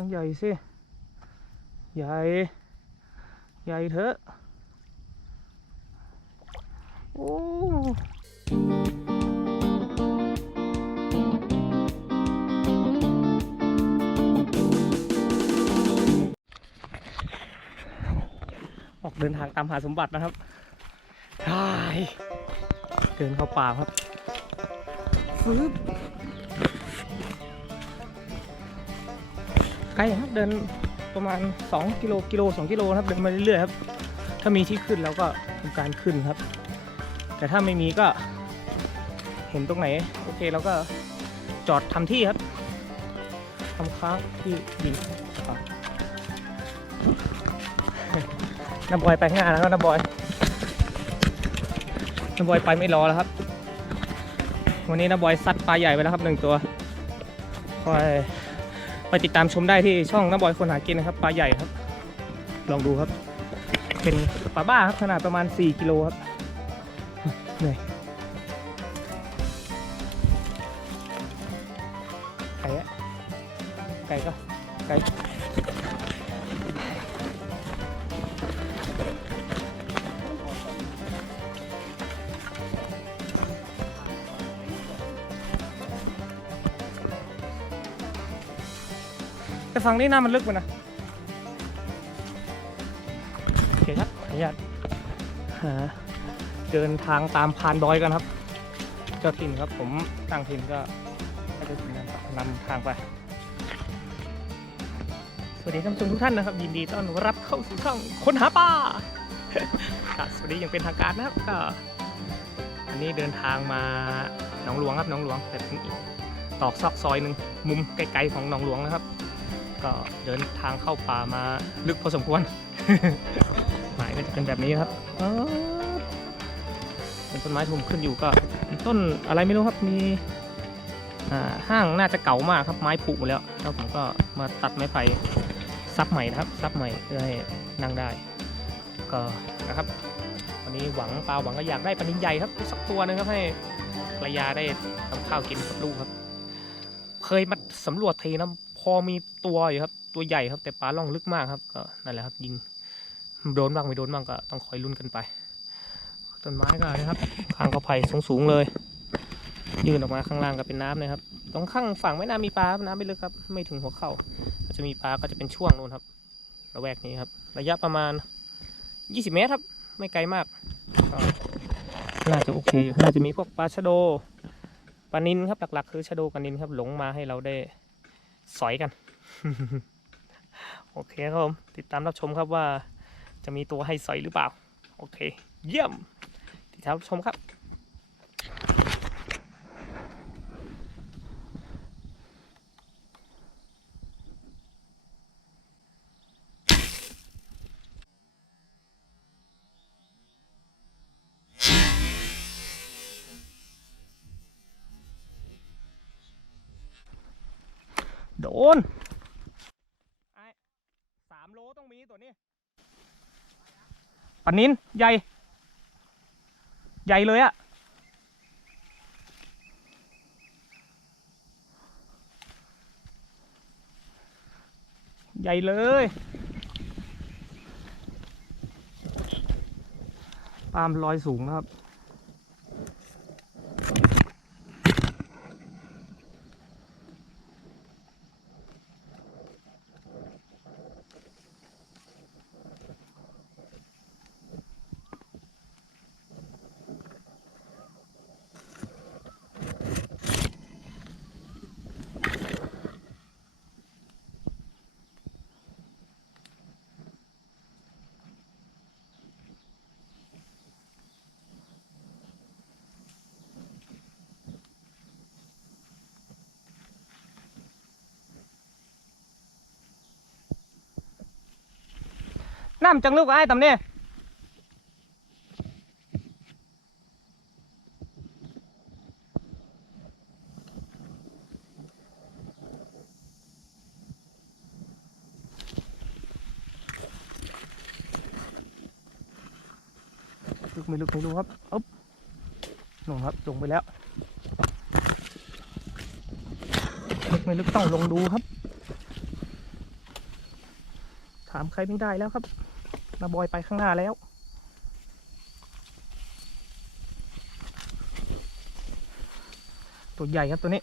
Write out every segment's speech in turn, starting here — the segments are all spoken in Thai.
ต้องใหญ่สิ ใหญ่ ใหญ่เถอะ โอ้ออกเดินทางตามหาสมบัตินะครับใช่เดินเข้าป่าครับฟืบ ไกลครับเดินประมาณ 2 กิโลกิโล2กิโลครับเดินมาเรื่อยๆครับถ้ามีที่ขึ้นเราก็ทำการขึ้นครับ แต่ถ้าไม่มีก็เห็นตรงไหน โอเคเราก็จอดทำที่ครับทำค้างที่ดินครับน้าบอยไปข้างหน้าแล้วน้าบอยน้าบอยไปไม่รอแล้วครับ วันนี้น้าบอยซัดปลาใหญ่ไปแล้วครับหนึ่งตัวคอย ไปติดตามชมได้ที่ช่องน้าบอยคนหากินนะครับปลาใหญ่ครับ ลองดูครับ เป็นปลาบ้าครับขนาดประมาณ 4 กิโลครับเหนื่อยไก่อะไก่ก็ไก่ แต่ฝั่งนี้น้ำมันลึกไปนะโอเคครับขออนุญาตหาเดินทางตามพานดอยกันครับ เจ้าถิ่นครับผมตั้งถิ่นก็ให้เจ้าถิ่นนำทางไปสวัสดีท่านผู้ชมทุกท่านนะครับ ยินดีต้อนรับเข้าสู่ช่องคนหาปลาสวัสดีอย่างเป็นทางการนะครับก็อันนี้เดินทางมาหนองหลวงครับหนองหลวงแต่เป็นอีกตอกซอกซอยหนึ่งมุมไกลๆของหนองหลวงนะครับ ก็เดินทางเข้าป่ามาลึกพอสมควร หมายก็จะเป็นแบบนี้ครับเป็นต้นไม้ทุ่มขึ้นอยู่ก็ต้นอะไรไม่รู้ครับมีห้างน่าจะเก่ามากครับไม้ผุหมดแล้วแล้วผมก็มาตัดไม้ไผ่ซับใหม่นะครับซับใหม่เพื่อให้นั่งได้ ก็นะครับวันนี้หวังปลาหวังก็อยากได้ปลานินใหญ่ครับสักตัวหนึงครับให้ภรรยาได้ทำข้าวกินกับลูกครับ เคยมาสำรวจทีนะ พอมีตัวอยู่ครับ ตัวใหญ่ครับ แต่ปลาล่องลึกมากครับ ก็นั่นแหละครับ ยิงโดนบ้างไม่โดนบ้างก็ต้องคอยลุ้นกันไป ต้นไม้ก็นะครับข้างกระไผ่สูงๆเลย ยื่นออกมาข้างล่างก็เป็นน้ำนะครับ ตรงข้างฝั่งแม่น้ำมีปลาครับน้ำไม่ลึกครับ ไม่ถึงหัวเข่าก็จะมีปลาก็จะเป็นช่วงนู้นครับ ระแวกนี้ครับ ระยะประมาณ 20 เมตรครับ ไม่ไกลมากน่าจะโอเค น่าจะมีพวกปลาชะโด ปลานินครับ หลักๆ คือชะโดกับนินครับ หลงมาให้เราได้ สอยกัน โอเคครับผมติดตามรับชมครับว่าจะมีตัวให้สอยหรือเปล่า โอเค เยี่ยม ติดตามรับชมครับ โดนไอ้สามโลต้องมีตัวนี้ปันนินใหญ่ ใหญ่เลยอะใหญ่เลยปาล์มลอยสูงนะครับ น้ำจังลูกไอ้ตำเนี่ยลึกไม่ลึกไม่รู้ครับอ๊บลงครับ ลงไปแล้วลึกไม่ลึกต้องลงดูครับ ถามใครไม่ได้แล้วครับ นาบอยไปข้างหน้าแล้ว ตัวใหญ่ครับตัวนี้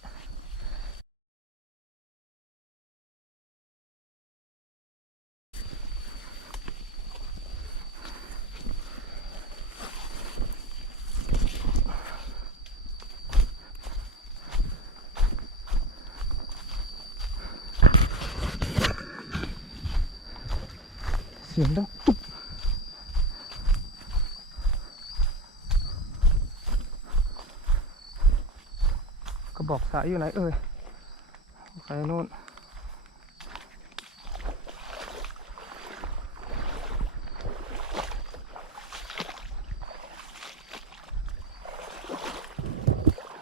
เสียงดังตุ๊บ กระบอกสายอยู่ไหนเอ่ยสายโน่น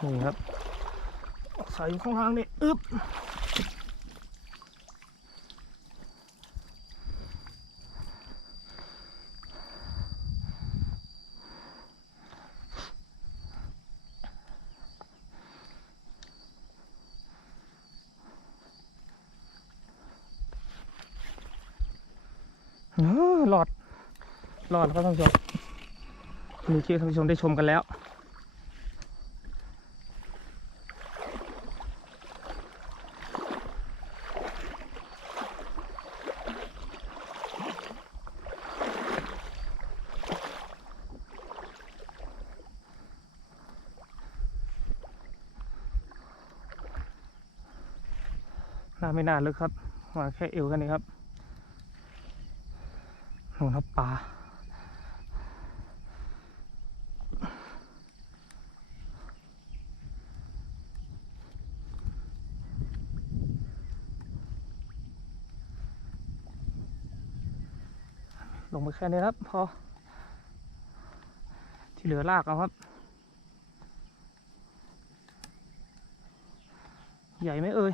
นี่ครับสายอยู่ข้างล่างนี่อึ๊บ หลอดหลอดครับท่านผู้ชมมีคลิปท่านผู้ชมได้ชมกันแล้ว น่าไม่น่าลึกครับมาแค่เอวกันนี่ครับ นูครับปลาลงไปแค่นี้ครับ พอ ที่เหลือลากเอาครับ ใหญ่ไหมเอ่ย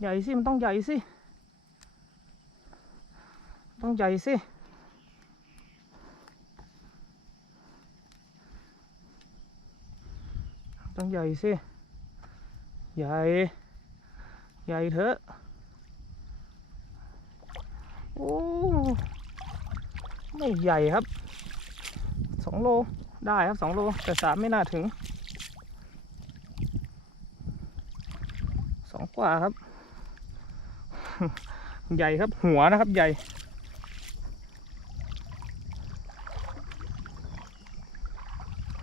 ใหญ่สิ มันต้องใหญ่สิ ต้องใหญ่สิ ต้องใหญ่สิ ใหญ่ ใหญ่เถอะ โอ้ ไม่ใหญ่ครับ สองโล ได้ครับสองโล แต่สามไม่น่าถึง สองกว่าครับ ใหญ่ครับหัวนะครับใหญ่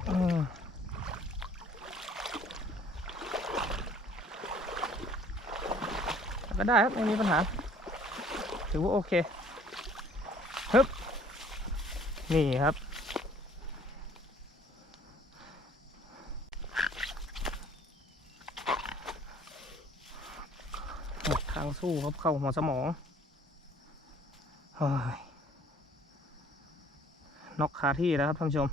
อืม ก็ได้ครับ ไม่มีปัญหา ถือว่าโอเคฮึบนี่ครับ หมดทางสู้ครับเข้าหัวสมองน็อกคาที่แล้วครับท่านผู้ชม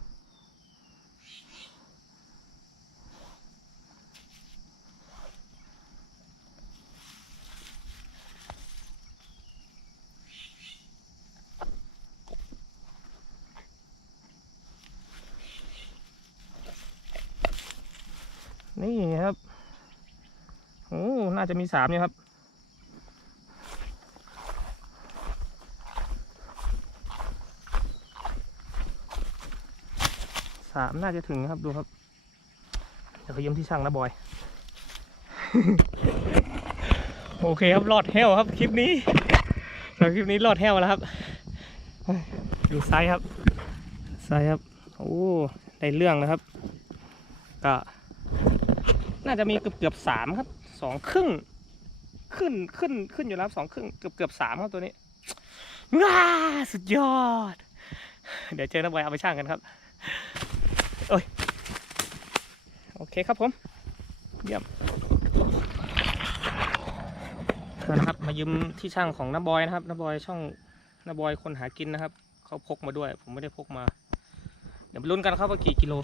นี่ครับโอ้น่าจะมีสามเนี่ยครับสามน่าจะถึงครับดูครับเดี๋ยวเขยืมที่ช่างนะบอย โอเคครับรอดแห้วครับคลิปนี้สำหรับคลิปนี้รอดแห้วแล้วครับเฮ้ยดูไซส์ครับไซส์ครับ โอ้ได้เรื่องนะครับก็ น่าจะมีเกือบเกือบสามครับสองครึ่ง ขึ้นขึ้นขึ้นอยู่แล้วสองครึ่งเกือบเกือบสามครับตัวนี้ว้าสุดยอด เดี๋ยวเจอนักบอยเอาไปช่างกันครับโอ้ยโอเคครับผม เยี่ยมนะครับ มายืมที่ช่างของน้าบอยนะครับน้าบอยช่องน้าบอยคนหากินนะครับ เขาพกมาด้วย ผมไม่ได้พกมา เดี๋ยวไปลุ้นกันครับว่ากี่กิโล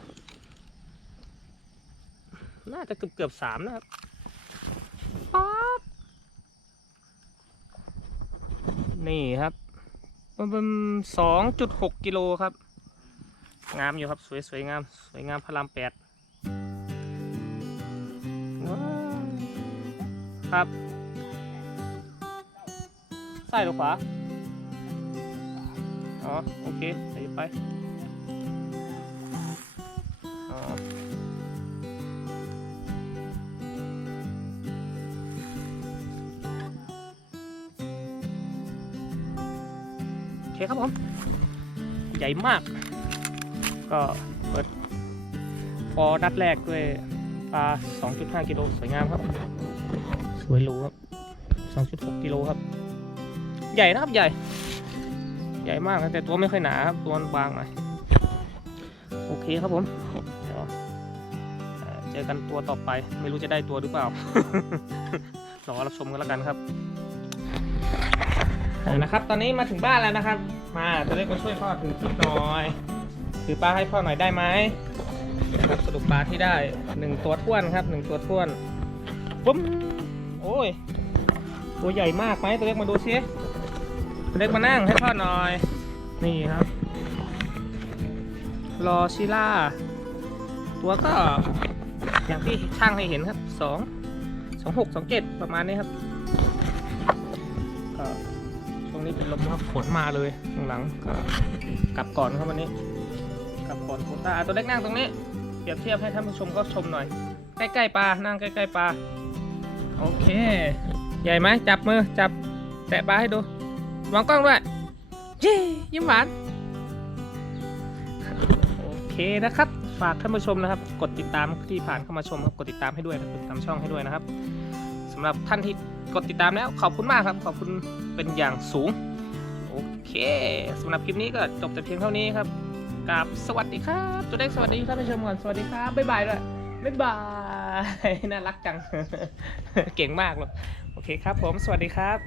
น่าจะเกือบเกือบสามนะครับป๊าบนี่ครับมันเป็นสองจุดหกกิโลครับ งามอยู่ครับสวยสวยงาม สวยงามพระรามแปดครับซ้ายหรือขวา อ๋อ โอเคใส่ไป เคครับผม ใหญ่มาก ก็เปิดพอนัดแรกด้วยปลา 2.5 กิโลสวยงามครับ สวยหรูครับ 2.6 กิโลครับ ใหญ่นะครับใหญ่ ใหญ่มากนะแต่ตัวไม่ค่อยหนาครับ ตัวบางหน่อยโอเคครับผมเดี๋ยวเจอกันตัวต่อไปไม่รู้จะได้ตัวหรือเปล่ารอรับชมกันแล้วกันครับ นะครับ ตอนนี้มาถึงบ้านแล้วนะครับ มาจะได้มาช่วยพ่อถือคลิปหน่อยถือปลาให้พ่อหน่อยได้ไหมครับสรุปปลาที่ได้หนึ่งตัวท้วนครับหนึ่งตัวท้วนปุ้มโอ้ยตัวใหญ่มากไหมตัวเล็กมาดูซิตัวเล็กมานั่งให้พ่อหน่อย นี่ครับรอชิล่า ตัวก็อย่างที่ช่างให้เห็นครับสองสองหกสองเจ็ดประมาณนี้ครับก็ นี้เป็นลมครับฝนมาเลยข้างหลังก็กลับก่อนครับวันนี้กลับก่อนโควต้าตัวเล็กนั่งตรงนี้เปรียบเทียบให้ท่านผู้ชมก็ชมหน่อย ใกล้ๆปลานั่งใกล้ๆปลาโอเค ใหญ่ไหมจับมือจับแตะปลาให้ดูมองกล้องด้วยเย้ยิ้มหวานโอเคนะครับ ฝากท่านผู้ชมนะครับ กดติดตามที่ผ่านเข้ามาชมครับกดติดตามให้ด้วยกดติดตามช่องให้ด้วยนะครับสำหรับท่านที่ กดติดตามแล้ว ขอบคุณมากครับ ขอบคุณเป็นอย่างสูง โอเคสำหรับคลิปนี้ก็จบแต่เพียงเท่านี้ครับกับสวัสดีครับตัวเล็กสวัสดีท่านผู้ชมก่อนสวัสดีครับ บ๊ายบายด้วยบ๊ายบาย น่ารักจัง เก่งมากเลยโอเคครับผม สวัสดีครับ